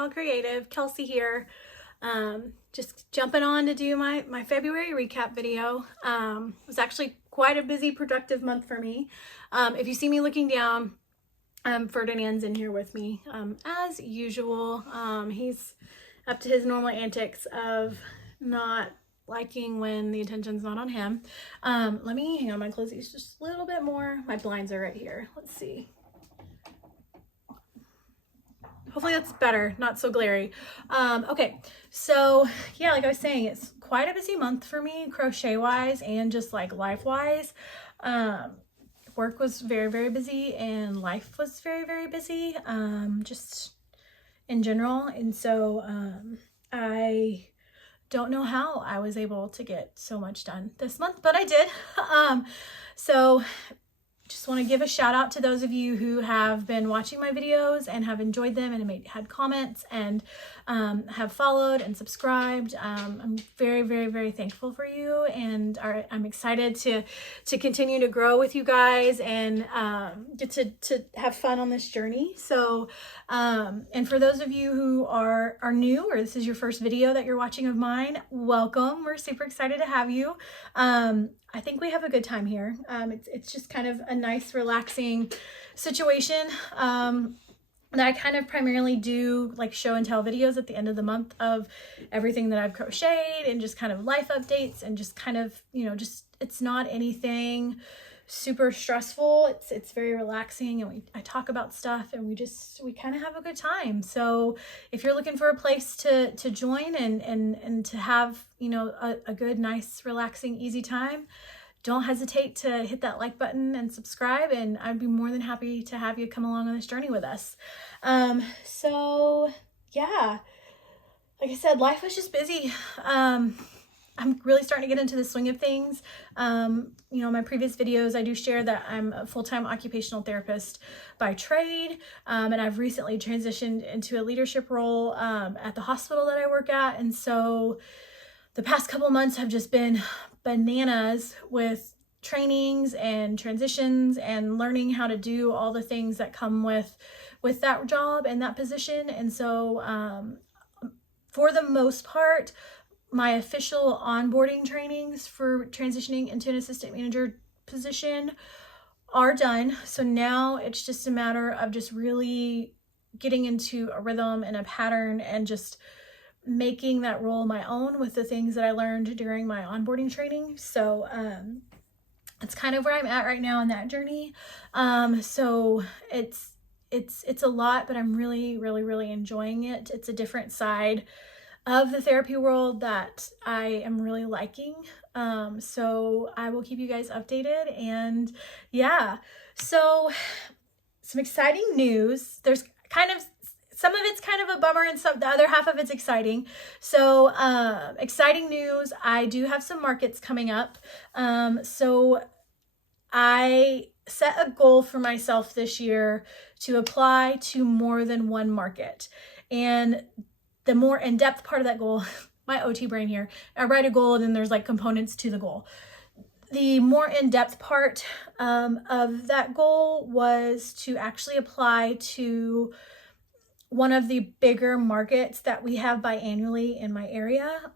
All Creative. Kelsey here. Just jumping on to do my February recap video. It was actually quite a busy, productive month for me. If you see me looking down, Ferdinand's in here with me as usual. He's up to his normal antics of not liking when the attention's not on him. Let me hang on, my clothes just a little bit more. My blinds are right here. Let's see. Hopefully that's better, not so glary. Okay, so yeah, like I was saying, it's quite a busy month for me, crochet wise and just like life wise. Work was very, very busy and life was very, very busy, just in general. And so I don't know how I was able to get so much done this month, but I did. So just want to give a shout out to those of you who have been watching my videos and have enjoyed them and had comments and have followed and subscribed. I'm very, very, very thankful for you, and I'm excited to continue to grow with you guys and get to have fun on this journey. So, and for those of you who are new, or this is your first video that you're watching of mine, welcome. We're super excited to have you. I think we have a good time here. It's just kind of a nice, relaxing situation. And I kind of primarily do like show and tell videos at the end of the month of everything that I've crocheted and just kind of life updates and just kind of, just it's not anything super stressful. It's very relaxing, and I talk about stuff and we kind of have a good time. So if you're looking for a place to join and to have, a good, nice, relaxing, easy time, don't hesitate to hit that like button and subscribe, and I'd be more than happy to have you come along on this journey with us. So yeah, like I said, life was just busy. I'm really starting to get into the swing of things. My previous videos, I do share that I'm a full-time occupational therapist by trade, and I've recently transitioned into a leadership role at the hospital that I work at. And so the past couple months have just been bananas with trainings and transitions and learning how to do all the things that come with that job and that position. And so for the most part, my official onboarding trainings for transitioning into an assistant manager position are done. So now it's just a matter of just really getting into a rhythm and a pattern and just making that role my own with the things that I learned during my onboarding training. So that's kind of where I'm at right now in that journey. So it's a lot, but I'm really, really, really enjoying it. It's a different side of the therapy world that I am really liking. So I will keep you guys updated. And yeah, so some exciting news. There's some of it's kind of a bummer and the other half of it's exciting. So exciting news, I do have some markets coming up. So I set a goal for myself this year to apply to more than one market. And the more in-depth part of that goal, my OT brain here, I write a goal and then there's like components to the goal. The more in-depth part of that goal was to actually apply to one of the bigger markets that we have biannually in my area.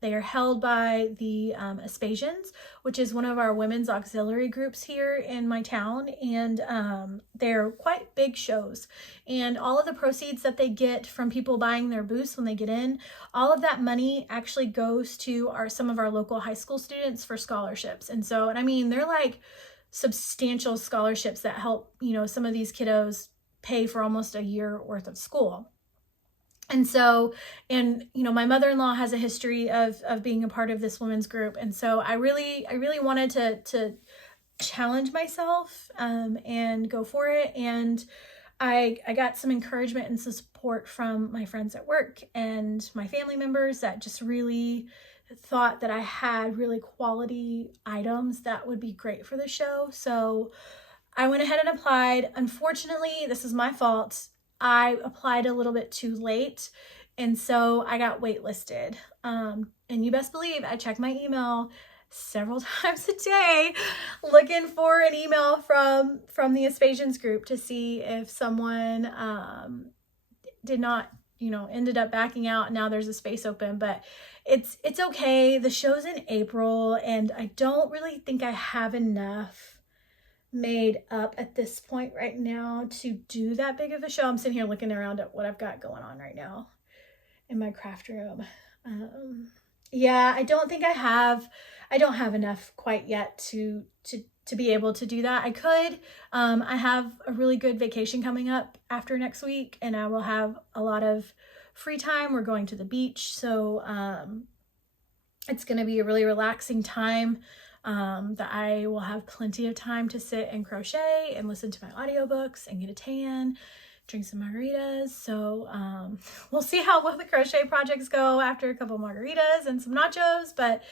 They are held by the Aspasians, which is one of our women's auxiliary groups here in my town. And they're quite big shows. And all of the proceeds that they get from people buying their booths when they get in, all of that money actually goes to some of our local high school students for scholarships. And I mean, they're like substantial scholarships that help, some of these kiddos pay for almost a year worth of school. And so, my mother-in-law has a history of being a part of this women's group. And so I really wanted to challenge myself and go for it. And I got some encouragement and some support from my friends at work and my family members that just really thought that I had really quality items that would be great for the show. So I went ahead and applied. Unfortunately, this is my fault. I applied a little bit too late, and so I got waitlisted. And you best believe I check my email several times a day looking for an email from the Aspasians group to see if someone did not you know, ended up backing out, and now there's a space open, but it's okay. The show's in April, and I don't really think I have enough made up at this point right now to do that big of a show. I'm sitting here looking around at what I've got going on right now in my craft room. Yeah, I don't have enough quite yet to be able to do that. I could. I have a really good vacation coming up after next week, and I will have a lot of free time. We're going to the beach, so it's going to be a really relaxing time, that I will have plenty of time to sit and crochet and listen to my audiobooks and get a tan, drink some margaritas. So we'll see how well the crochet projects go after a couple margaritas and some nachos, but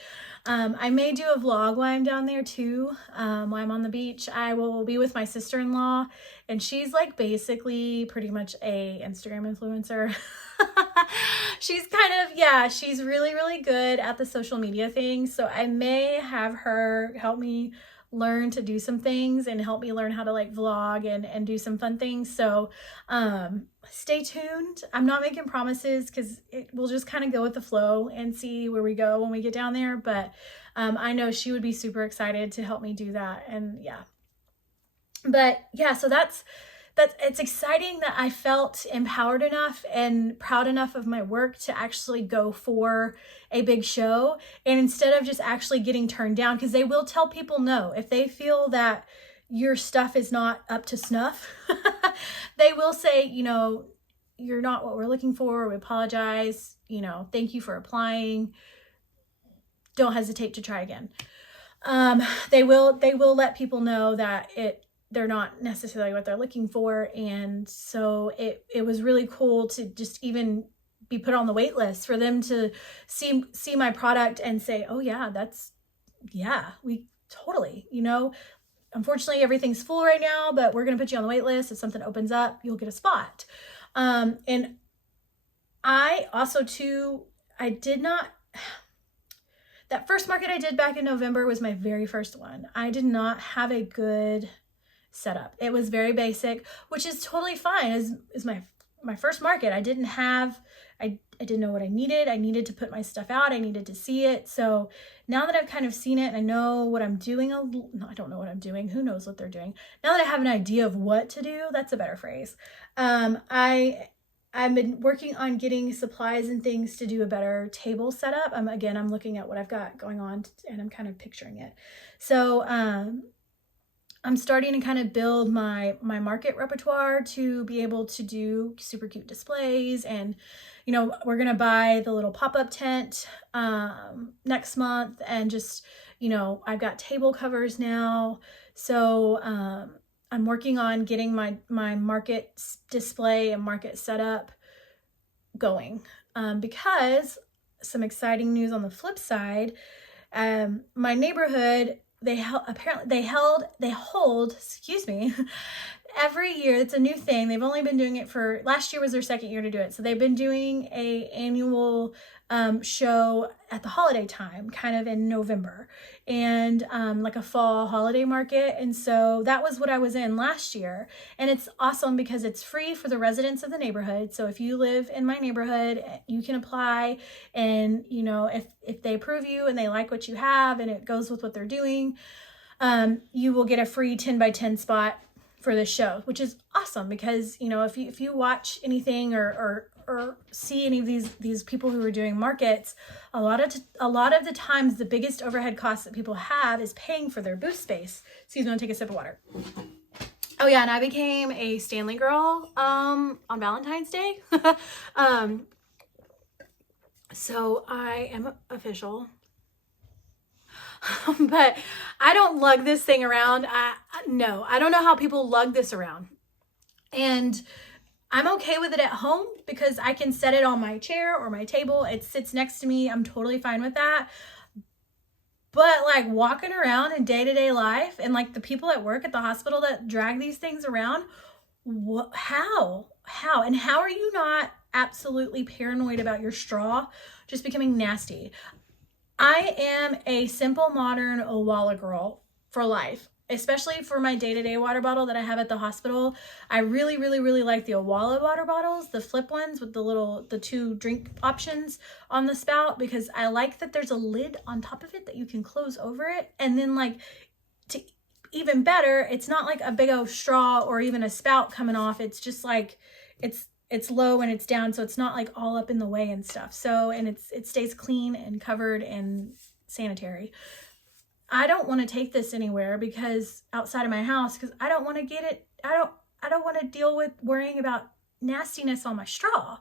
I may do a vlog while I'm down there too, while I'm on the beach. I will be with my sister-in-law, and she's like basically pretty much a Instagram influencer. She's kind of, yeah, she's really, really good at the social media thing. So I may have her help me learn to do some things and help me learn how to like vlog and do some fun things. So stay tuned. I'm not making promises because we'll just kind of go with the flow and see where we go when we get down there. But I know she would be super excited to help me do that. And yeah, but yeah, so that's it's exciting that I felt empowered enough and proud enough of my work to actually go for a big show, and instead of just actually getting turned down, because they will tell people no if they feel that your stuff is not up to snuff. They will say, you know, you're not what we're looking for. We apologize. You know, thank you for applying. Don't hesitate to try again. They will let people know that they're not necessarily what they're looking for. And so it was really cool to just even be put on the wait list for them to see my product and say, oh yeah, we totally, you know, unfortunately everything's full right now, but we're going to put you on the wait list. If something opens up, you'll get a spot. And I also too, that first market I did back in November was my very first one. I did not have a good setup. It was very basic, which is totally fine. Is my first market. I didn't know what I needed. I needed to put my stuff out. I needed to see it. So now that I've kind of seen it and I know what I'm doing, no, I don't know what I'm doing. Who knows what they're doing? Now that I have an idea of what to do, that's a better phrase. I've been working on getting supplies and things to do a better table setup. I'm looking at what I've got going on and I'm kind of picturing it. So, I'm starting to kind of build my market repertoire to be able to do super cute displays. And, you know, we're going to buy the little pop-up tent next month. And just, you know, I've got table covers now. So I'm working on getting my market display and market setup going, because some exciting news on the flip side, my neighborhood, they hold, excuse me, every year. It's a new thing. They've only been doing it for, last year was their second year to do it. So they've been doing a annual show at the holiday time, kind of in November, and like a fall holiday market. And so that was what I was in last year. And it's awesome because it's free for the residents of the neighborhood. So if you live in my neighborhood, you can apply, and, you know, if they approve you and they like what you have and it goes with what they're doing, you will get a free 10 by 10 spot for this show, which is awesome because, you know, if you watch anything or see any of these people who are doing markets, a lot of the times the biggest overhead costs that people have is paying for their booth space. Excuse me, I'll take a sip of water. Oh yeah, and I became a Stanley girl on Valentine's Day. So I am official. But I don't lug this thing around. No, I don't know how people lug this around. And I'm okay with it at home because I can set it on my chair or my table. It sits next to me. I'm totally fine with that. But like walking around in day-to-day life, and like the people at work at the hospital that drag these things around, how? And how are you not absolutely paranoid about your straw just becoming nasty? I am a simple modern Owala girl for life. especially for my day-to-day water bottle that I have at the hospital, I really, really, really like the Owala water bottles, the flip ones with the 2 drink options on the spout, because I like that there's a lid on top of it that you can close over it. And then like, to even better, it's not like a big old straw or even a spout coming off. It's just like, it's low and it's down, so it's not like all up in the way and stuff. So, and it stays clean and covered and sanitary. I don't want to take this anywhere because outside of my house, because I don't want to get it. I don't want to deal with worrying about nastiness on my straw.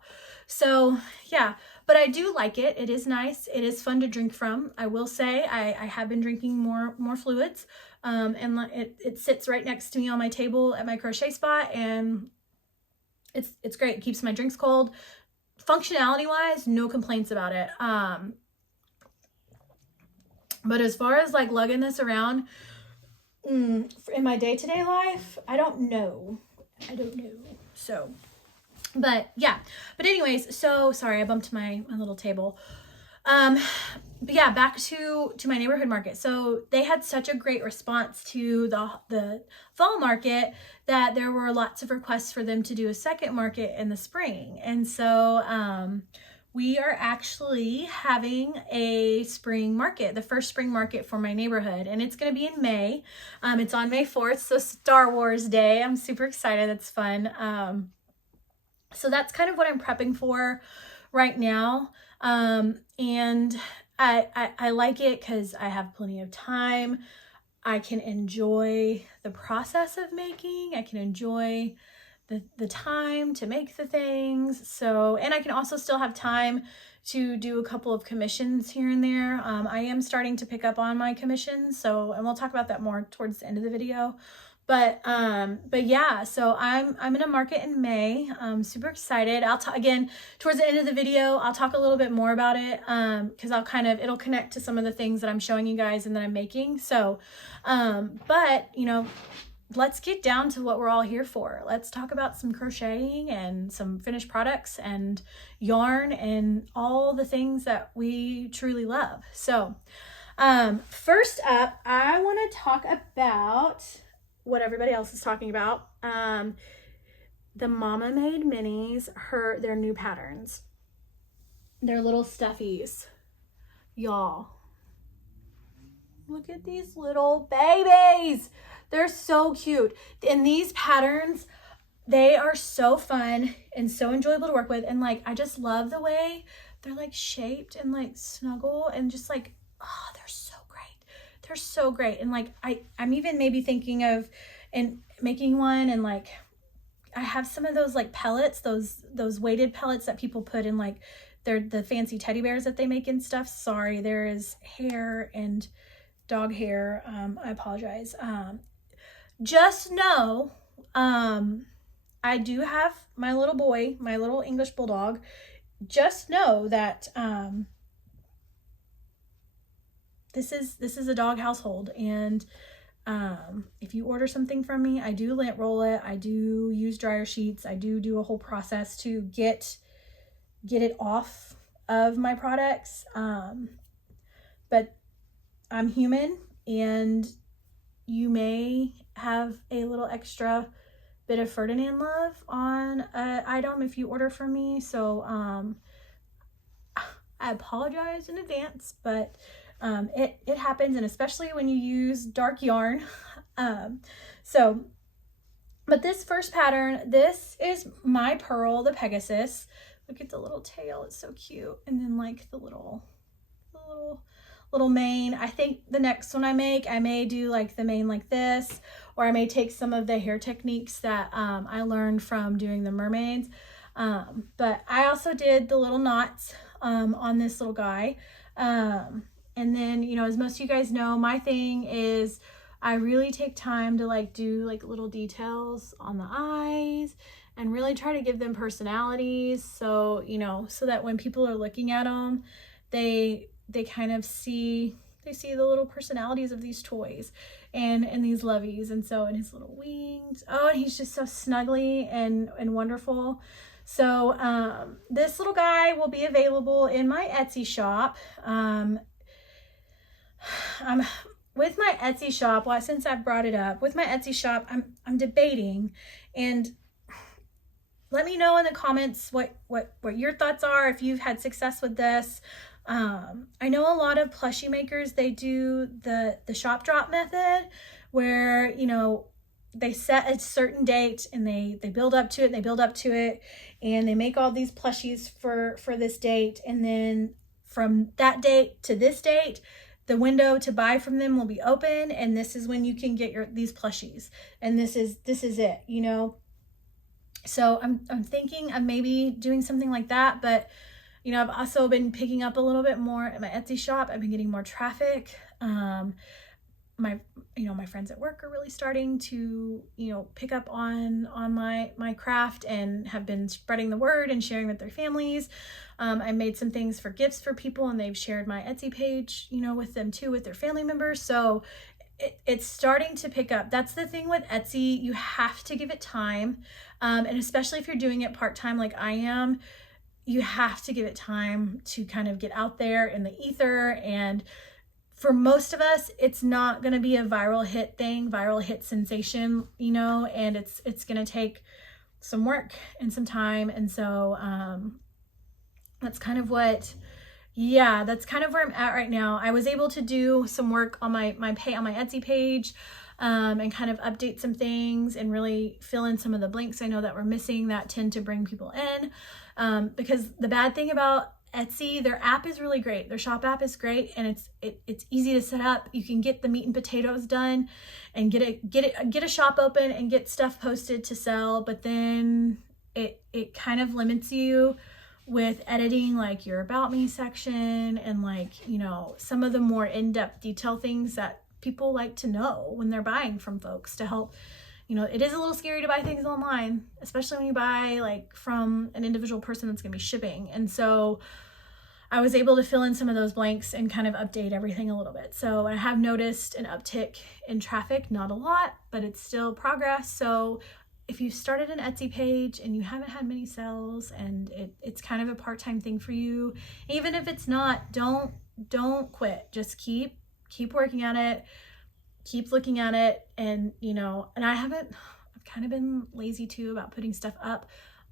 So yeah, but I do like it. It is nice. It is fun to drink from. I will say I have been drinking more fluids. And it sits right next to me on my table at my crochet spot, and it's great. It keeps my drinks cold. Functionality wise, no complaints about it. But as far as like lugging this around in my day-to-day life, I don't know. So, but yeah. But anyways, so sorry, I bumped my little table. But yeah, back to my neighborhood market. So they had such a great response to the fall market that there were lots of requests for them to do a second market in the spring. And so, we are actually having a spring market, the first spring market for my neighborhood, and it's going to be in May. It's on May 4th, so Star Wars Day. I'm super excited. It's fun. So that's kind of what I'm prepping for right now. And I like it because I have plenty of time. I can enjoy the process of making. I can enjoy the time to make the things. So, and I can also still have time to do a couple of commissions here and there. I am starting to pick up on my commissions. So, and we'll talk about that more towards the end of the video. But yeah, so I'm in a market in May. I'm super excited. I'll talk again towards the end of the video. I'll talk a little bit more about it. Cause it'll connect to some of the things that I'm showing you guys and that I'm making. So, but you know, let's get down to what we're all here for. Let's talk about some crocheting and some finished products and yarn and all the things that we truly love. So, first up, I want to talk about what everybody else is talking about. The Mermaid minis, their new patterns. They're little stuffies. Y'all, look at these little babies. They're so cute. And these patterns, they are so fun and so enjoyable to work with. And like, I just love the way they're like shaped and like snuggle and just like, oh, they're so great. They're so great. And like, I'm even maybe thinking of making one, and like, I have some of those like pellets, those weighted pellets that people put in like the fancy teddy bears that they make and stuff. Sorry, there is hair and dog hair. I apologize. Just know, I do have my little boy, my little English bulldog. Just know that, this is a dog household. And, if you order something from me, I do lint roll it. I do use dryer sheets. I do a whole process to get it off of my products. But I'm human, and you may have a little extra bit of Ferdinand love on an item if you order from me. So I apologize in advance, but it happens, and especially when you use dark yarn. But this first pattern, this is my Pearl, the Pegasus. Look at the little tail, it's so cute. And then like the little mane. I think the next one I may do like the mane like this, or I may take some of the hair techniques that I learned from doing the mermaids. But I also did the little knots on this little guy. And then, you know, as most of you guys know, my thing is I really take time to like do like little details on the eyes and really try to give them personalities. So, you know, so that when people are looking at them, they kind of see the little personalities of these toys and these loveys. And so, and his little wings. Oh, and he's just so snuggly and wonderful. So, this little guy will be available in my Etsy shop. with my Etsy shop, well, since I brought it up, with my Etsy shop, I'm debating, and let me know in the comments what your thoughts are, if you've had success with this. I know a lot of plushie makers, they do the shop drop method where, you know, they set a certain date and they build up to it and they build up to it and they make all these plushies for this date, and then from that date to this date, the window to buy from them will be open, and this is when you can get these plushies, and this is it, you know. So I'm thinking of maybe doing something like that, but you know, I've also been picking up a little bit more at my Etsy shop. I've been getting more traffic. My friends at work are really starting to, you know, pick up on my craft and have been spreading the word and sharing with their families. I made some things for gifts for people, and they've shared my Etsy page, you know, with them too, with their family members. So it's starting to pick up. That's the thing with Etsy. You have to give it time. And especially if you're doing it part-time like I am, you have to give it time to kind of get out there in the ether. And for most of us, it's not going to be a viral hit thing, viral hit sensation, you know, and it's going to take some work and some time. And so that's kind of what, yeah, that's kind of where I'm at right now. I was able to do some work on my Etsy page, and kind of update some things and really fill in some of the blanks I know that were missing that tend to bring people in. Because the bad thing about Etsy, their app is really great. Their shop app is great, and it's easy to set up. You can get the meat and potatoes done and get a shop open and get stuff posted to sell, but then it kind of limits you with editing, like your about me section and, like, you know, some of the more in-depth detail things that people like to know when they're buying from folks to help. You know, it is a little scary to buy things online, especially when you buy like from an individual person that's going to be shipping. And so I was able to fill in some of those blanks and kind of update everything a little bit. So I have noticed an uptick in traffic, not a lot, but it's still progress. So if you started an Etsy page and you haven't had many sales and it's kind of a part-time thing for you, even if it's not, don't quit. Just keep working at it, keep looking at it. And, you know, and I've kind of been lazy too about putting stuff up.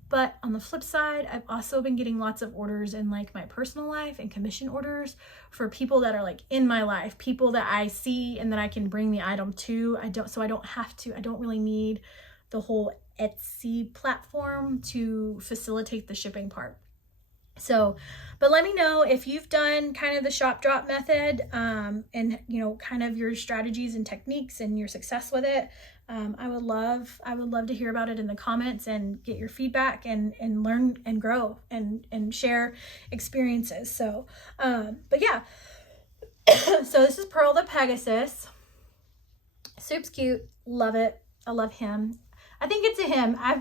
But on the flip side, I've also been getting lots of orders in like my personal life and commission orders for people that are like in my life, people that I see and that I can bring the item to. I don't really need the whole Etsy platform to facilitate the shipping part. So, but let me know if you've done kind of the shop drop method, and, you know, kind of your strategies and techniques and your success with it. I would love to hear about it in the comments and get your feedback and learn and grow and share experiences. So, but yeah, so this is Pearl the Pegasus. Soup's cute. Love it. I love him. I think it's a him. I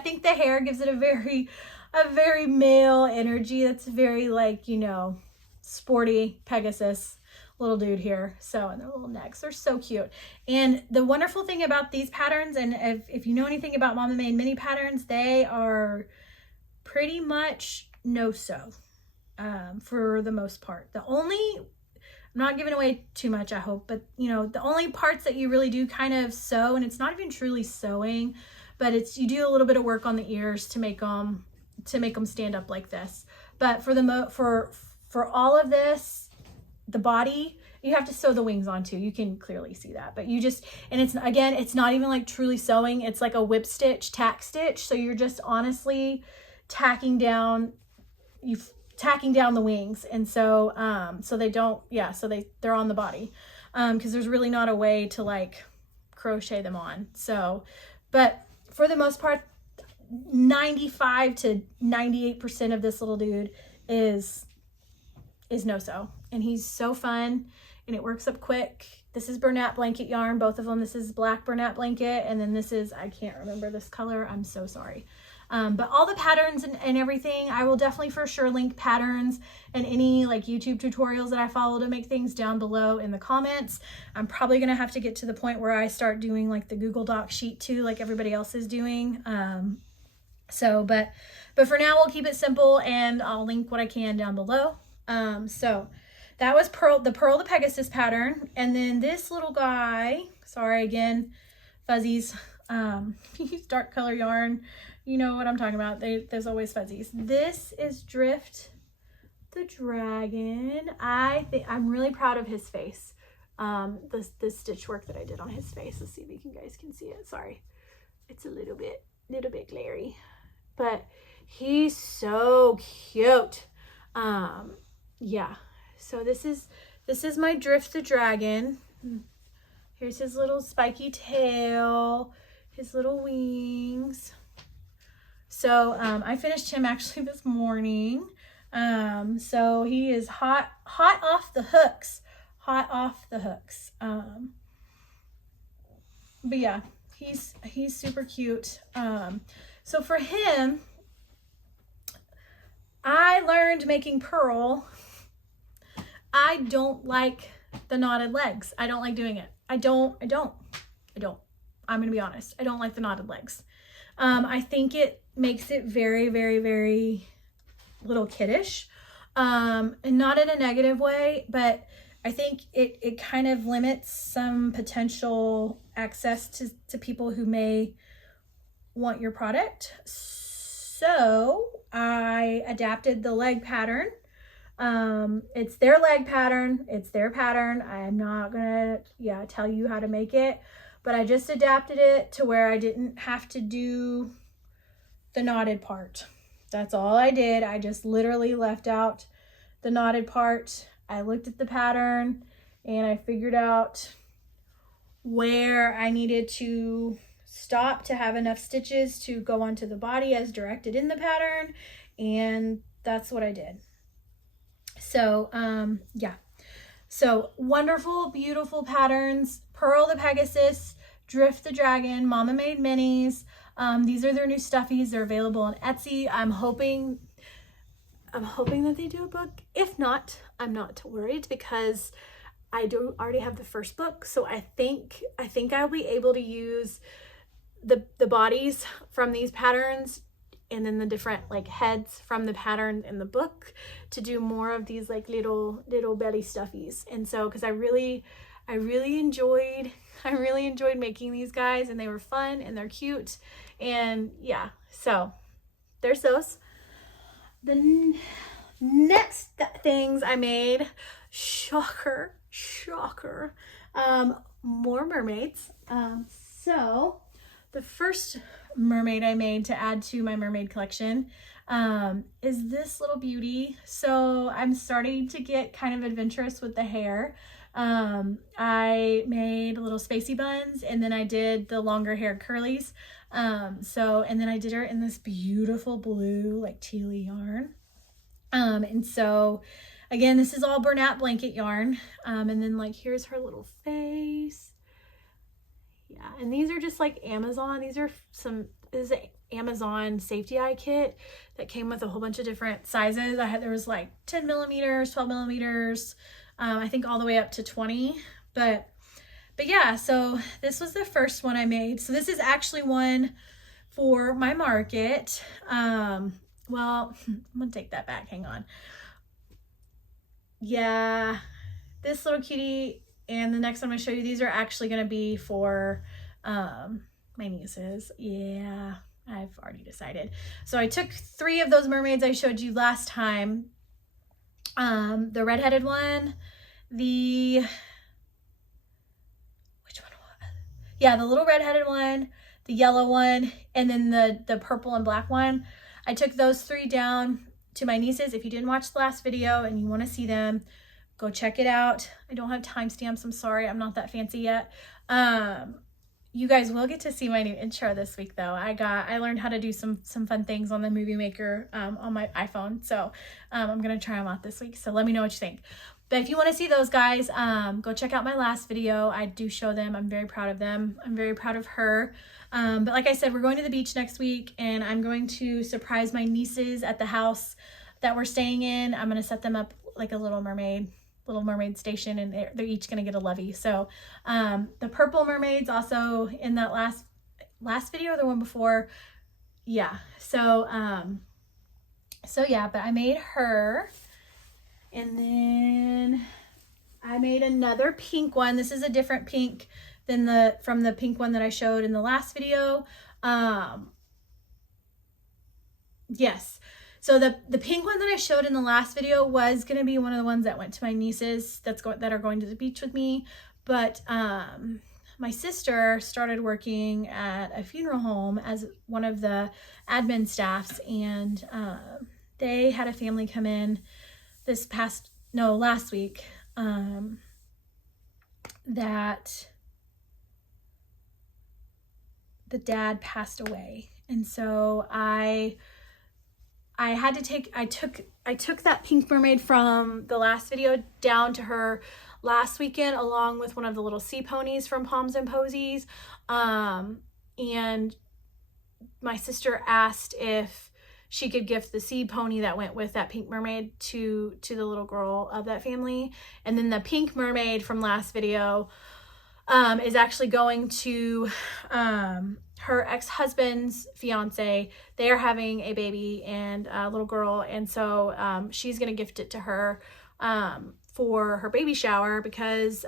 think the hair gives it a very male energy. That's very, like, you know, sporty Pegasus little dude here. So, and their little necks are so cute. And the wonderful thing about these patterns, and if you know anything about Mama Made mini patterns, they are pretty much no-sew, for the most part. I'm not giving away too much, I hope, but, you know, the only parts that you really do kind of sew, and it's not even truly sewing, but you do a little bit of work on the ears to make them stand up like this. But for all of this, the body, you have to sew the wings on too. You can clearly see that, but it's not even like truly sewing. It's like a whip stitch, tack stitch. So you're just honestly tacking down the wings. And so, they're on the body, cause there's really not a way to like crochet them on. So, but for the most part, 95 to 98% of this little dude is no sew, and he's so fun and it works up quick. This is Bernat blanket yarn, both of them. This is black Bernat blanket, and then this is, I can't remember this color, I'm so sorry. But all the patterns and everything, I will definitely for sure link patterns and any like YouTube tutorials that I follow to make things down below in the comments. I'm probably gonna have to get to the point where I start doing like the Google Doc sheet too, like everybody else is doing. But for now, we'll keep it simple, and I'll link what I can down below. So that was the Pegasus pattern. And then this little guy, sorry again, fuzzies, use dark color yarn. You know what I'm talking about. There's always fuzzies. This is Drift the Dragon. I'm really proud of his face. The stitch work that I did on his face. Let's see if you guys can see it. Sorry, it's a little bit glary, but he's so cute. Yeah. So this is my Drift the Dragon. Here's his little spiky tail, his little wings. So I finished him actually this morning. So he is hot off the hooks. Hot off the hooks. But yeah, he's super cute. So for him, I learned making Pearl. I don't like the knotted legs. I don't like doing it. I don't. I'm gonna be honest. I don't like the knotted legs. I think it makes it very, very, very little kiddish. And not in a negative way, but I think it kind of limits some potential access to people who may want your product. So I adapted the leg pattern. It's their leg pattern. It's their pattern. I'm not gonna, tell you how to make it, but I just adapted it to where I didn't have to do the knotted part. That's all I did. I just literally left out the knotted part. I looked at the pattern and I figured out where I needed to stop to have enough stitches to go onto the body as directed in the pattern. And that's what I did. So, yeah. So wonderful, beautiful patterns. Pearl the Pegasus, Drift the Dragon, Mama Made Minis. These are their new stuffies. They're available on Etsy. I'm hoping that they do a book. If not, I'm not worried because I do already have the first book. So I think I'll be able to use the bodies from these patterns and then the different like heads from the pattern in the book to do more of these like little belly stuffies. And so, because I really enjoyed making these guys, and they were fun and they're cute. And yeah, so there's those. The next things I made, shocker, more mermaids. So the first mermaid I made to add to my mermaid collection is this little beauty. So I'm starting to get kind of adventurous with the hair. I made little spacey buns, and then I did the longer hair curlies. And then I did her in this beautiful blue, like tealy yarn. And so again, this is all Bernat blanket yarn. And then like, here's her little face. Yeah. And these are just like Amazon. This is an Amazon safety eye kit that came with a whole bunch of different sizes. There was like 10 millimeters, 12 millimeters, I think all the way up to 20, but yeah, so this was the first one I made. So this is actually one for my market. Well, I'm gonna take that back. Hang on. Yeah, this little cutie and the next one I'm gonna show you, these are actually gonna be for my nieces. Yeah, I've already decided. So I took 3 of those mermaids I showed you last time. The redheaded one, the little redheaded one, the yellow one, and then the purple and black one. I took those 3 down to my nieces. If you didn't watch the last video and you want to see them, go check it out. I don't have timestamps. I'm sorry. I'm not that fancy yet. You guys will get to see my new intro this week though. I learned how to do some fun things on the Movie Maker on my iPhone. So I'm going to try them out this week. So let me know what you think. But if you want to see those guys, go check out my last video. I do show them. I'm very proud of them. I'm very proud of her. But like I said, we're going to the beach next week, and I'm going to surprise my nieces at the house that we're staying in. I'm going to set them up like a Little Mermaid station, and they're each going to get a lovey. So the purple mermaids also in that last video, or the one before. Yeah. So yeah, but I made her. And then I made another pink one. This is a different pink than from the pink one that I showed in the last video. Yes. So the pink one that I showed in the last video was going to be one of the ones that went to my nieces that are going to the beach with me. But my sister started working at a funeral home as one of the admin staffs, and they had a family come in last week that the dad passed away. And so I took that pink mermaid from the last video down to her last weekend, along with one of the little sea ponies from Palms and Posies. And my sister asked if she could gift the sea pony that went with that pink mermaid to the little girl of that family. And then the pink mermaid from last video is actually going to her ex-husband's fiance. They are having a baby and a little girl, and so she's gonna gift it to her for her baby shower, because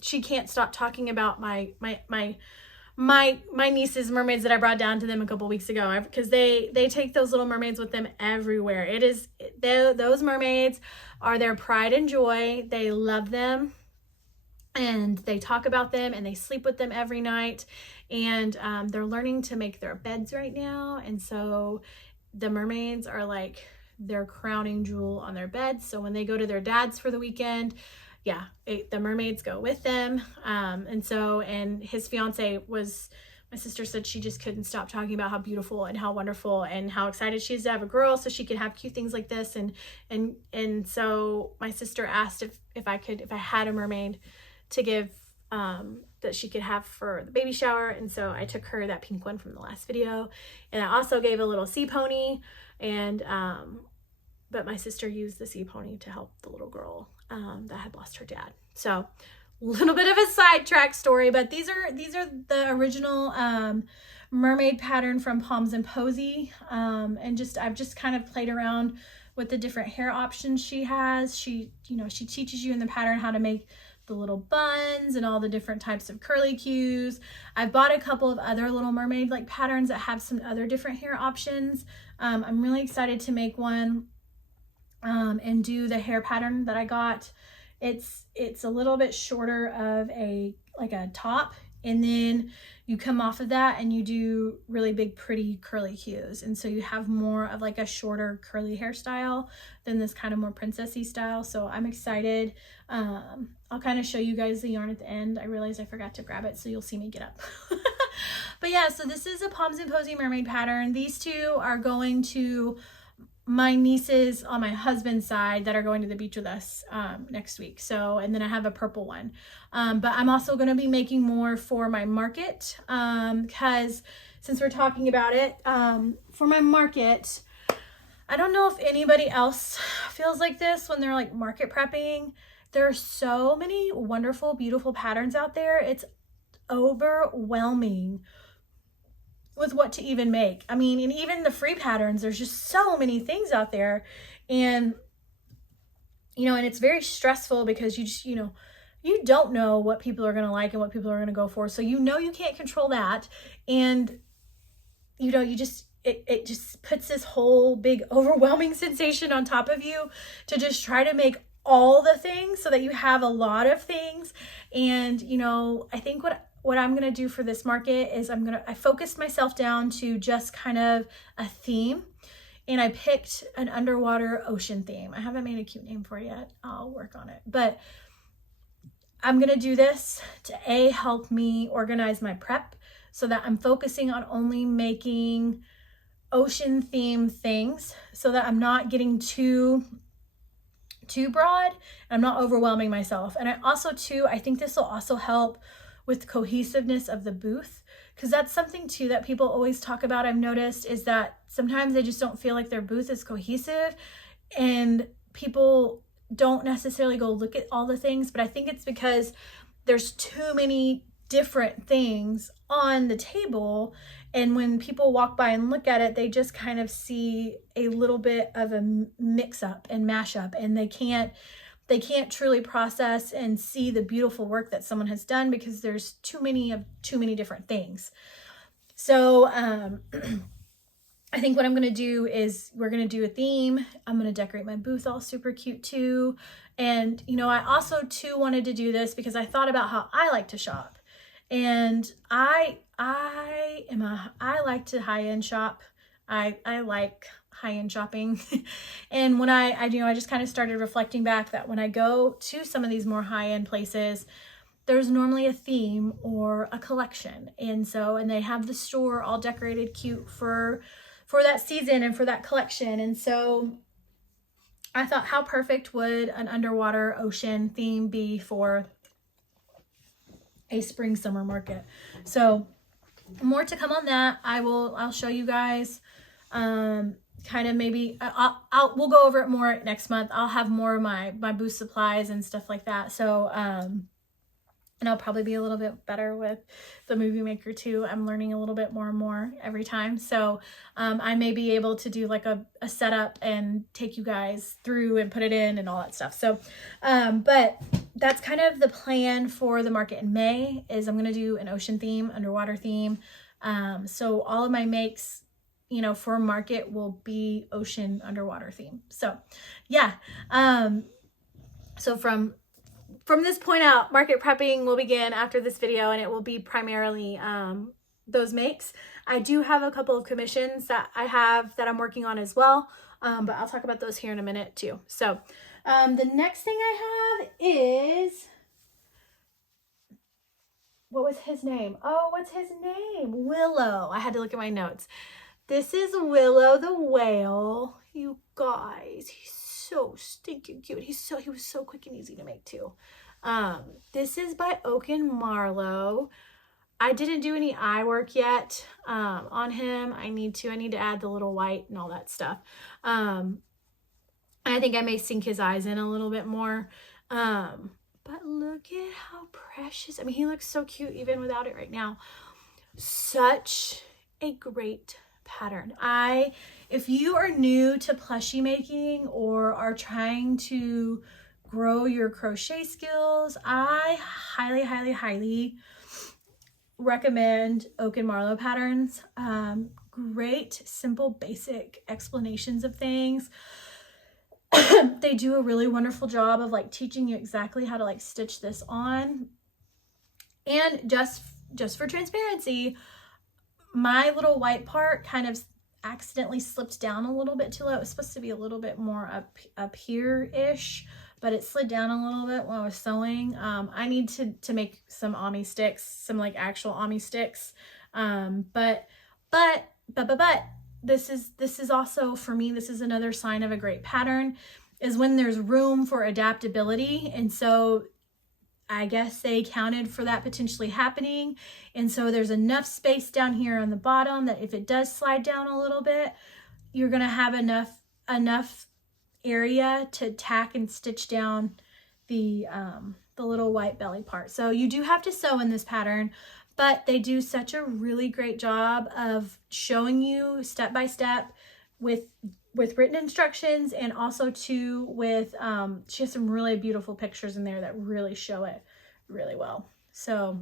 she can't stop talking about my niece's mermaids that I brought down to them a couple weeks ago, because they take those little mermaids with them everywhere. Those mermaids are their pride and joy. They love them, and they talk about them, and they sleep with them every night. And they're learning to make their beds right now, and so the mermaids are like their crowning jewel on their beds. So when they go to their dad's for the weekend, yeah, the mermaids go with them. And his fiance my sister said she just couldn't stop talking about how beautiful and how wonderful and how excited she is to have a girl so she could have cute things like this. And so my sister asked if I had a mermaid to give that she could have for the baby shower. And so I took her that pink one from the last video, and I also gave a little sea pony, and but my sister used the sea pony to help the little girl that had lost her dad. So a little bit of a sidetrack story, but these are the original mermaid pattern from Palms and Posy. And I've just kind of played around with the different hair options she has. She teaches you in the pattern how to make the little buns and all the different types of curly cues. I've bought a couple of other Little Mermaid like patterns that have some other different hair options. I'm really excited to make one and do the hair pattern that I got. It's a little bit shorter of a top, and then you come off of that and you do really big pretty curly cues, and so you have more of like a shorter curly hairstyle than this kind of more princessy style. So I'm excited. I'll kind of show you guys the yarn at the end. I realized I forgot to grab it, so you'll see me get up. But yeah, so this is a Palms and Posy mermaid pattern. These two are going to my nieces on my husband's side that are going to the beach with us next week. So, and then I have a purple one. But I'm also going to be making more for my market, because since we're talking about it, for my market, I don't know if anybody else feels like this when they're like market prepping. There are so many wonderful, beautiful patterns out there. It's overwhelming with what to even make. I mean, and even the free patterns, there's just so many things out there. And, and it's very stressful because you don't know what people are going to like and what people are going to go for. So, you can't control that. And, it just puts this whole big overwhelming sensation on top of you to just try to make all the things so that you have a lot of things. And, I think what I'm going to do for this market is I focused myself down to just kind of a theme, and I picked an underwater ocean theme. I haven't made a cute name for it yet. I'll work on it, but I'm going to do this to help me organize my prep so that I'm focusing on only making ocean themed things so that I'm not getting too broad and I'm not overwhelming myself. And I think this will also help with cohesiveness of the booth, because that's something too that people always talk about. I've noticed is that sometimes they just don't feel like their booth is cohesive, and people don't necessarily go look at all the things, but I think it's because there's too many different things on the table, and when people walk by and look at it, they just kind of see a little bit of a mix up and mash up, and they can't truly process and see the beautiful work that someone has done because there's too many different things. So I think what I'm going to do is we're going to do a theme. I'm going to decorate my booth all super cute too. And, you know, I also too wanted to do this because I thought about how I like to shop. And I like to high-end shop. I like high-end shopping. And when I just kind of started reflecting back that when I go to some of these more high-end places, there's normally a theme or a collection. And they have the store all decorated cute for that season and for that collection. And so I thought, how perfect would an underwater ocean theme be for a spring summer market? So more to come on that. I'll show you guys kind of maybe we'll go over it more next month. I'll have more of my booth supplies and stuff like that. So and I'll probably be a little bit better with the Movie Maker too. I'm learning a little bit more and more every time. So I may be able to do like a setup and take you guys through and put it in and all that stuff. So, but that's kind of the plan for the market in May is I'm going to do an ocean theme, underwater theme. So all of my makes, you know, for market will be ocean underwater theme. So yeah. So from this point out, market prepping will begin after this video, and it will be primarily those makes. I do have a couple of commissions that I'm working on as well, but I'll talk about those here in a minute too. So the next thing I have is, what was his name? Oh, what's his name? Willow. I had to look at my notes. This is Willow the whale. You guys, he's so stinking cute. He was so quick and easy to make too. This is by Oaken Marlowe. I didn't do any eye work yet on him. I need to add the little white and all that stuff. I think I may sink his eyes in a little bit more. But look at how precious. I mean, he looks so cute even without it right now. Such a great pattern. If you are new to plushie making or are trying to grow your crochet skills, I highly, highly, highly recommend Oaken Marlowe patterns. Great, simple, basic explanations of things. They do a really wonderful job of like teaching you exactly how to like stitch this on. And just for transparency, my little white part kind of accidentally slipped down a little bit too low. It was supposed to be a little bit more up here-ish, but it slid down a little bit when I was sewing. I need to make some Ami sticks, some like actual Ami sticks. But this is also, for me, this is another sign of a great pattern, is when there's room for adaptability. And so I guess they accounted for that potentially happening. And so there's enough space down here on the bottom that if it does slide down a little bit, you're going to have enough area to tack and stitch down the little white belly part. So you do have to sew in this pattern, but they do such a really great job of showing you step by step with written instructions, and also too with she has some really beautiful pictures in there that really show it really well. So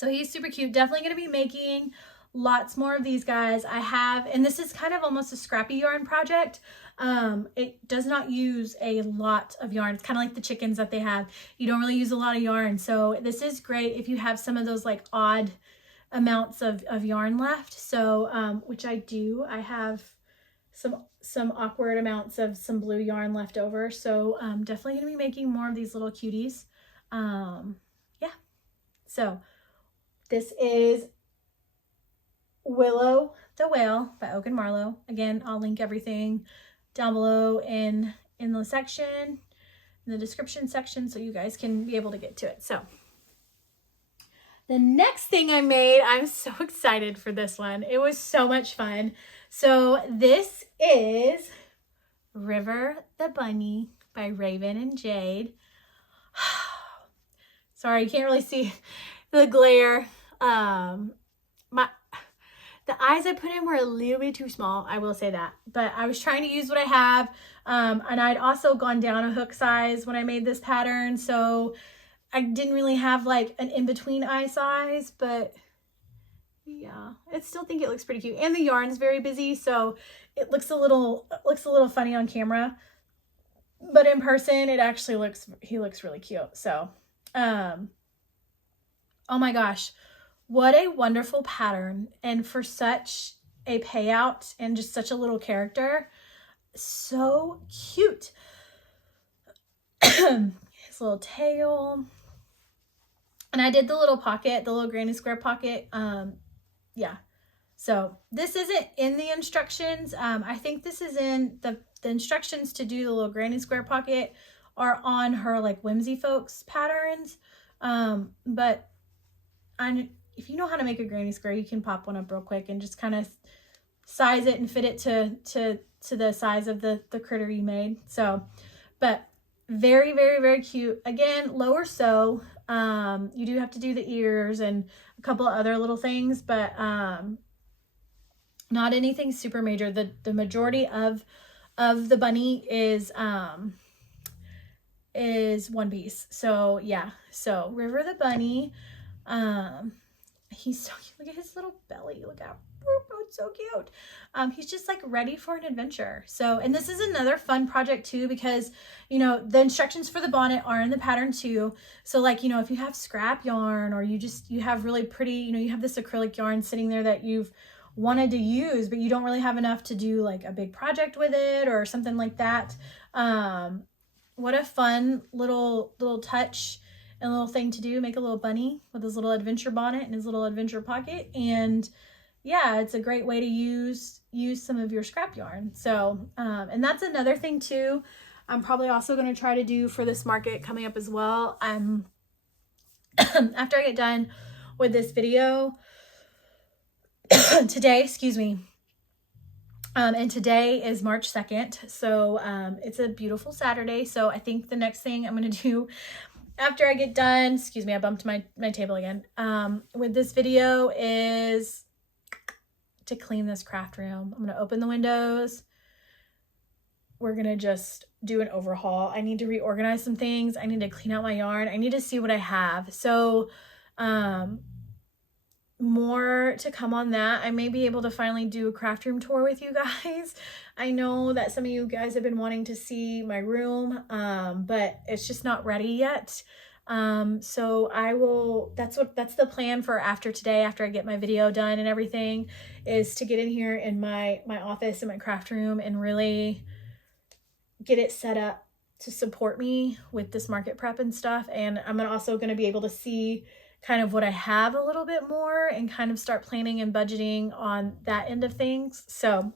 he's super cute. Definitely going to be making lots more of these guys. I have, and this is kind of almost a scrappy yarn project. It does not use a lot of yarn. It's kind of like the chickens that they have. You don't really use a lot of yarn. So this is great if you have some of those like odd amounts of yarn left. So, which I do. I have some awkward amounts of some blue yarn left over. So definitely going to be making more of these little cuties. Yeah. So this is Willow the Whale by Oaken Marlowe. Again, I'll link everything down below in the section, in the description section, so you guys can be able to get to it. So the next thing I made, I'm so excited for this one. It was so much fun. So this is River the Bunny by Raven and Jade. Sorry, you can't really see the glare. The eyes I put in were a little bit too small, I will say that. But I was trying to use what I have. And I'd also gone down a hook size when I made this pattern. So I didn't really have like an in-between eye size, but yeah, I still think it looks pretty cute. And the yarn's very busy, so it looks a little funny on camera. But in person, it actually he looks really cute. So, oh my gosh. What a wonderful pattern, and for such a payout and just such a little character. So cute. His little tail. And I did the little pocket, the little granny square pocket. Yeah. So this isn't in the instructions. I think this is in the instructions to do the little granny square pocket are on her like Whimsy Folks patterns. But if you know how to make a granny square, you can pop one up real quick and just kind of size it and fit it to the size of the critter you made. So, but very, very, very cute. Again, lower sew. You do have to do the ears and a couple of other little things, but not anything super major. The majority of the bunny is one piece. So yeah. So River the bunny. He's so cute. Look at his little belly. Look out. Oh, it's so cute. He's just like ready for an adventure. So, and this is another fun project too, because, you know, the instructions for the bonnet are in the pattern too. So like, you know, if you have scrap yarn or you have really pretty, you know, you have this acrylic yarn sitting there that you've wanted to use, but you don't really have enough to do like a big project with it or something like that. What a fun little touch and little thing to do. Make a little bunny with his little adventure bonnet and his little adventure pocket. And yeah, it's a great way to use some of your scrap yarn. So, and that's another thing too. I'm probably also going to try to do for this market coming up as well. After I get done with this video today, excuse me. And today is March 2nd. So, it's a beautiful Saturday. So I think the next thing I'm going to do after I get done, excuse me, I bumped my table again, with this video is to clean this craft room. I'm going to open the windows. We're going to just do an overhaul. I need to reorganize some things. I need to clean out my yarn. I need to see what I have. So, more to come on that. I may be able to finally do a craft room tour with you guys. I know that some of you guys have been wanting to see my room, but it's just not ready yet. So I will, that's the plan for after today, after I get my video done and everything, is to get in here in my office, in my craft room, and really get it set up to support me with this market prep and stuff. And I'm also going to be able to see kind of what I have a little bit more and kind of start planning and budgeting on that end of things. So,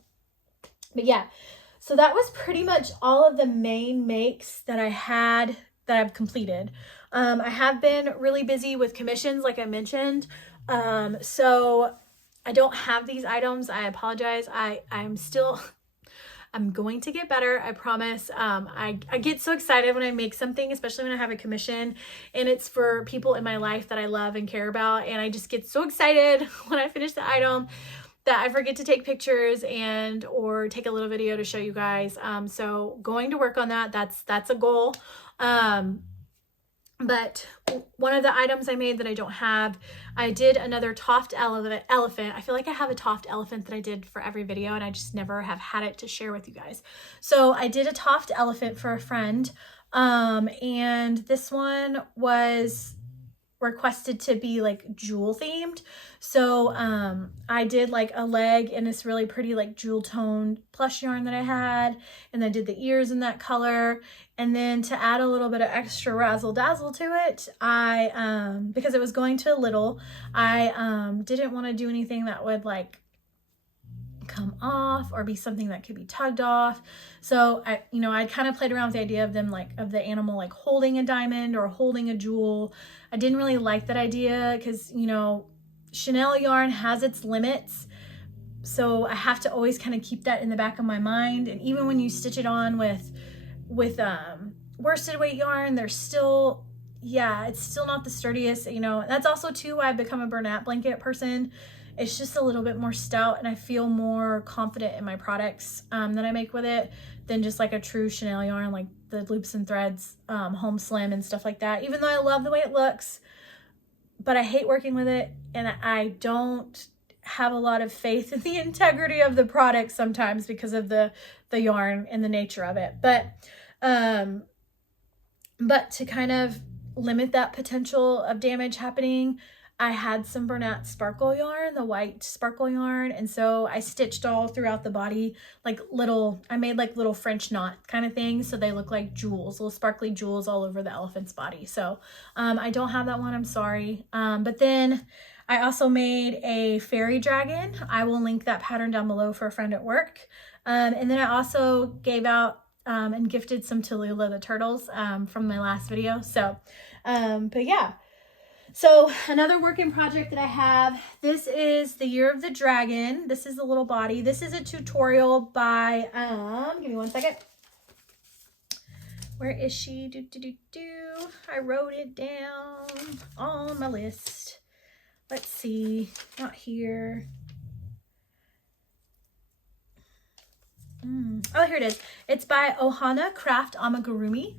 but yeah, so that was pretty much all of the main makes that I had that I've completed. I have been really busy with commissions, like I mentioned. So I don't have these items. I apologize. I'm going to get better, I promise. I get so excited when I make something, especially when I have a commission and it's for people in my life that I love and care about. And I just get so excited when I finish the item that I forget to take pictures or take a little video to show you guys. So going to work on that. That's a goal. But one of the items I made that I don't have, I did another toft elephant. I feel like I have a toft elephant that I did for every video and I just never have had it to share with you guys. So I did a toft elephant for a friend. And this one was requested to be like jewel themed. So I did like a leg in this really pretty like jewel toned plush yarn that I had, and I did the ears in that color. And then to add a little bit of extra razzle dazzle to it, I because it was going to little, I didn't want to do anything that would like come off or be something that could be tugged off. So I kind of played around with the idea of them of the animal like holding a diamond or holding a jewel. I didn't really like that idea because Chanel yarn has its limits, so I have to always kind of keep that in the back of my mind. And even when you stitch it on with worsted weight yarn, there's still yeah, it's still not the sturdiest, you know. That's also too why I've become a Bernat blanket person. It's just a little bit more stout, and I feel more confident in my products that I make with it than just like a true chenille yarn, like the loops and threads, home slim and stuff like that. Even though I love the way it looks, but I hate working with it, and I don't have a lot of faith in the integrity of the product sometimes because of the yarn and the nature of it. But to kind of limit that potential of damage happening, I had some Bernat sparkle yarn, the white sparkle yarn, and so I stitched all throughout the body, like I made like little French knot kind of things, so they look like jewels, little sparkly jewels all over the elephant's body. So I don't have that one, I'm sorry. But then I also made a fairy dragon. I will link that pattern down below for a friend at work. And then I also gave out and gifted some Tallulah the turtles from my last video. So, but yeah. So another working project that I have, this is the Year of the Dragon. This is the little body. This is a tutorial by, give me one second. Where is she? I wrote it down on my list. Let's see, not here. Oh, here it is. It's by Ohana Craft Amigurumi.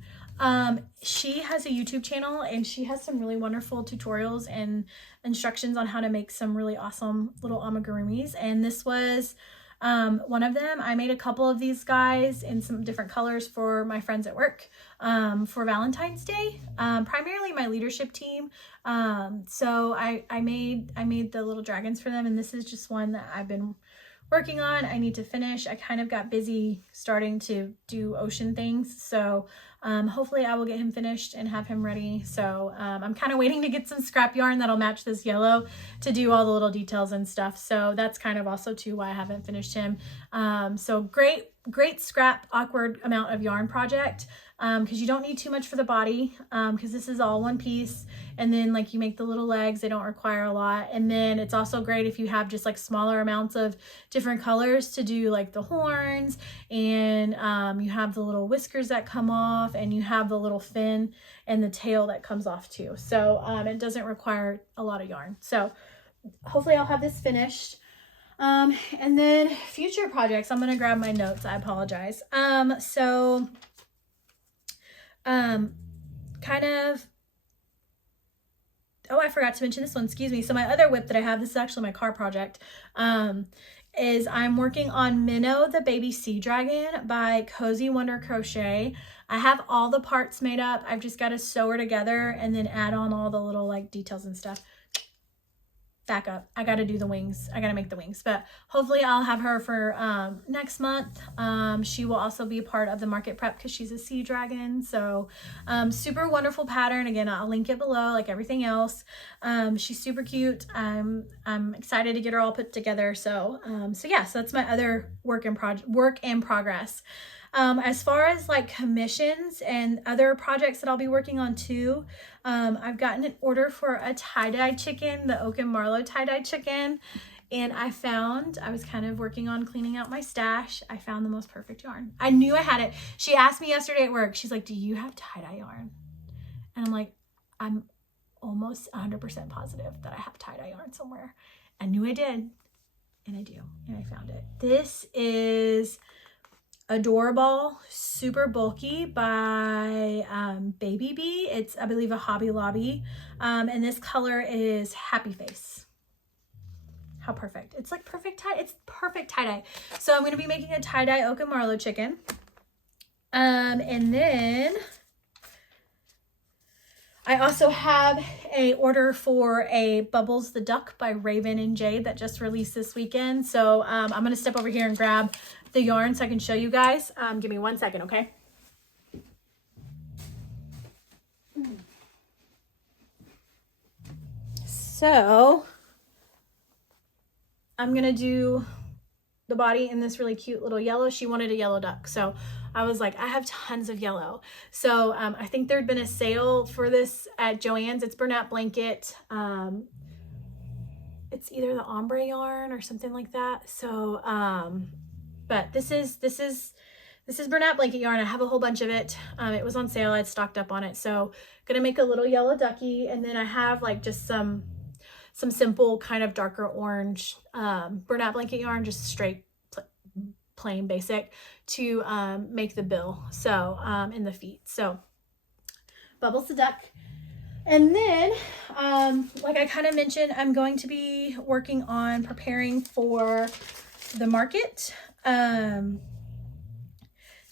She has a YouTube channel, and she has some really wonderful tutorials and instructions on how to make some really awesome little amigurumis. And this was one of them. I made a couple of these guys in some different colors for my friends at work for Valentine's Day, primarily my leadership team. So I made the little dragons for them, and this is just one that I've been working on. I need to finish. I kind of got busy starting to do ocean things, so hopefully I will get him finished and have him ready. So I'm kind of waiting to get some scrap yarn that'll match this yellow to do all the little details and stuff. So that's kind of also too why I haven't finished him. So great scrap, awkward amount of yarn project, because you don't need too much for the body, because this is all one piece, and then like you make the little legs, they don't require a lot. And then it's also great if you have just like smaller amounts of different colors to do like the horns, and you have the little whiskers that come off, and you have the little fin and the tail that comes off too. So it doesn't require a lot of yarn. So hopefully I'll have this finished. And then future projects, I'm going to grab my notes. I apologize. Kind of, oh, I forgot to mention this one, excuse me. So my other whip that I have, this is actually my car project, is I'm working on Minnow the Baby Sea Dragon by Cozy Wonder Crochet. I have all the parts made up. I've just got to sew her together and then add on all the little like details and stuff. Back up. I got to do the wings. I got to make the wings, but hopefully I'll have her for next month. She will also be a part of the market prep because she's a sea dragon. So super wonderful pattern. Again, I'll link it below like everything else. She's super cute. I'm excited to get her all put together. So yeah, so that's my other work in progress. As far as like commissions and other projects that I'll be working on too, I've gotten an order for a tie-dye chicken, the Oak and Marlowe tie-dye chicken, and I was kind of working on cleaning out my stash. I found the most perfect yarn. I knew I had it. She asked me yesterday at work, she's like, do you have tie-dye yarn? And I'm like, I'm almost 100% positive that I have tie-dye yarn somewhere. I knew I did, and I do, and I found it. This is Adorable, super bulky by Baby Bee. It's, I believe, a Hobby Lobby. And this color is Happy Face. How perfect. It's like perfect tie. It's perfect tie-dye. So I'm going to be making a tie-dye Oak and Marlowe chicken. And then I also have a order for a Bubbles the Duck by Raven and Jade that just released this weekend. So I'm going to step over here and grab the yarn so I can show you guys. Give me 1 second, okay? So I'm going to do the body in this really cute little yellow. She wanted a yellow duck. So I was like, I have tons of yellow. So I think there'd been a sale for this at Joann's. It's Bernat blanket. It's either the ombre yarn or something like that. So, but this is This is burlap blanket yarn. I have a whole bunch of it. It was on sale. I'd stocked up on it. So gonna make a little yellow ducky. And then I have like just some simple kind of darker orange burlap blanket yarn, just straight plain basic to make the bill. So in the feet. So Bubbles the duck. And then, like I kind of mentioned, I'm going to be working on preparing for the market.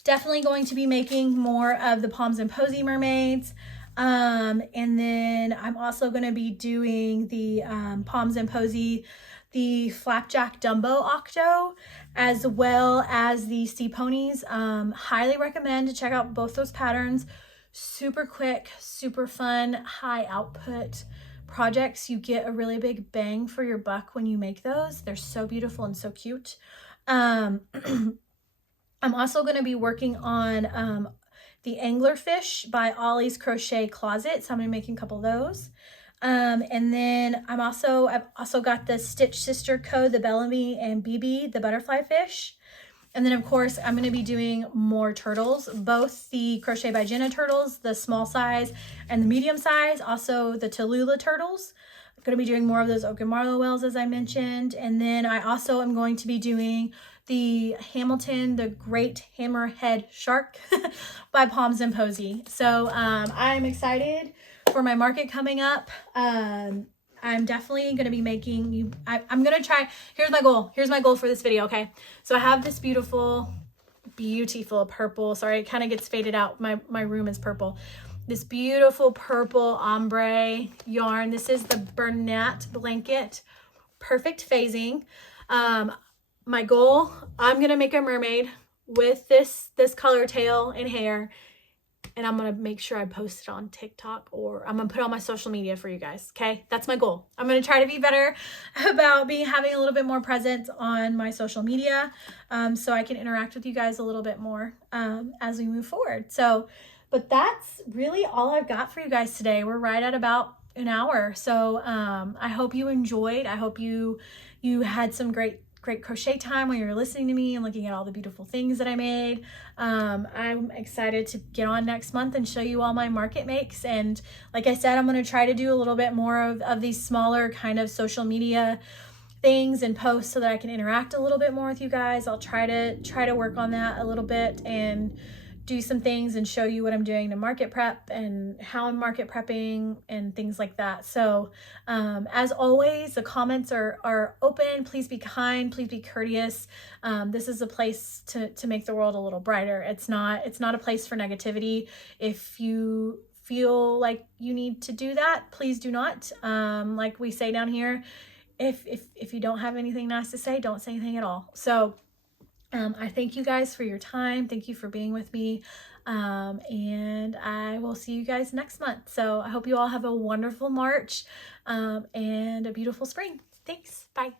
Definitely going to be making more of the Palms and Posy mermaids. And then I'm also going to be doing the Palms and Posy, the Flapjack Dumbo Octo, as well as the Sea Ponies. Highly recommend to check out both those patterns. Super quick, super fun, high output projects. You get a really big bang for your buck when you make those. They're so beautiful and so cute. I'm also going to be working on the Anglerfish by Ollie's Crochet Closet. So I'm going to be making a couple of those. And then I've also got the Stitch Sister Co., the Bellamy, and BB, the butterfly fish. And then, of course, I'm going to be doing more turtles, both the Crochet by Jenna turtles, the small size and the medium size, also the Tallulah turtles. I'm going to be doing more of those Oak and Marlowe whales, as I mentioned. And then I also am going to be doing the Hamilton, the Great Hammerhead Shark by Palms and Posy. So I'm excited for my market coming up. I'm definitely going to be making you, I'm going to try, here's my goal. Here's my goal for this video. Okay. So I have this beautiful purple, sorry, it kind of gets faded out. My room is purple. This beautiful purple ombre yarn. This is the Bernat blanket, perfect phasing. My goal, I'm going to make a mermaid with this color tail and hair. And I'm going to make sure I post it on TikTok, or I'm going to put it on my social media for you guys. Okay. That's my goal. I'm going to try to be better about having a little bit more presence on my social media, so I can interact with you guys a little bit more, as we move forward. So, but that's really all I've got for you guys today. We're right at about an hour. So, I hope you enjoyed. I hope you had some great crochet time when you're listening to me and looking at all the beautiful things that I made. I'm excited to get on next month and show you all my market makes. And like I said, I'm going to try to do a little bit more of these smaller kind of social media things and posts so that I can interact a little bit more with you guys. I'll try to work on that a little bit and do some things and show you what I'm doing to market prep and how I'm market prepping and things like that. So as always, the comments are open. Please be kind, please be courteous. This is a place to make the world a little brighter. It's not a place for negativity. If you feel like you need to do that, please do not. Like we say down here, if you don't have anything nice to say, don't say anything at all. So I thank you guys for your time. Thank you for being with me. And I will see you guys next month. So I hope you all have a wonderful March, and a beautiful spring. Thanks. Bye.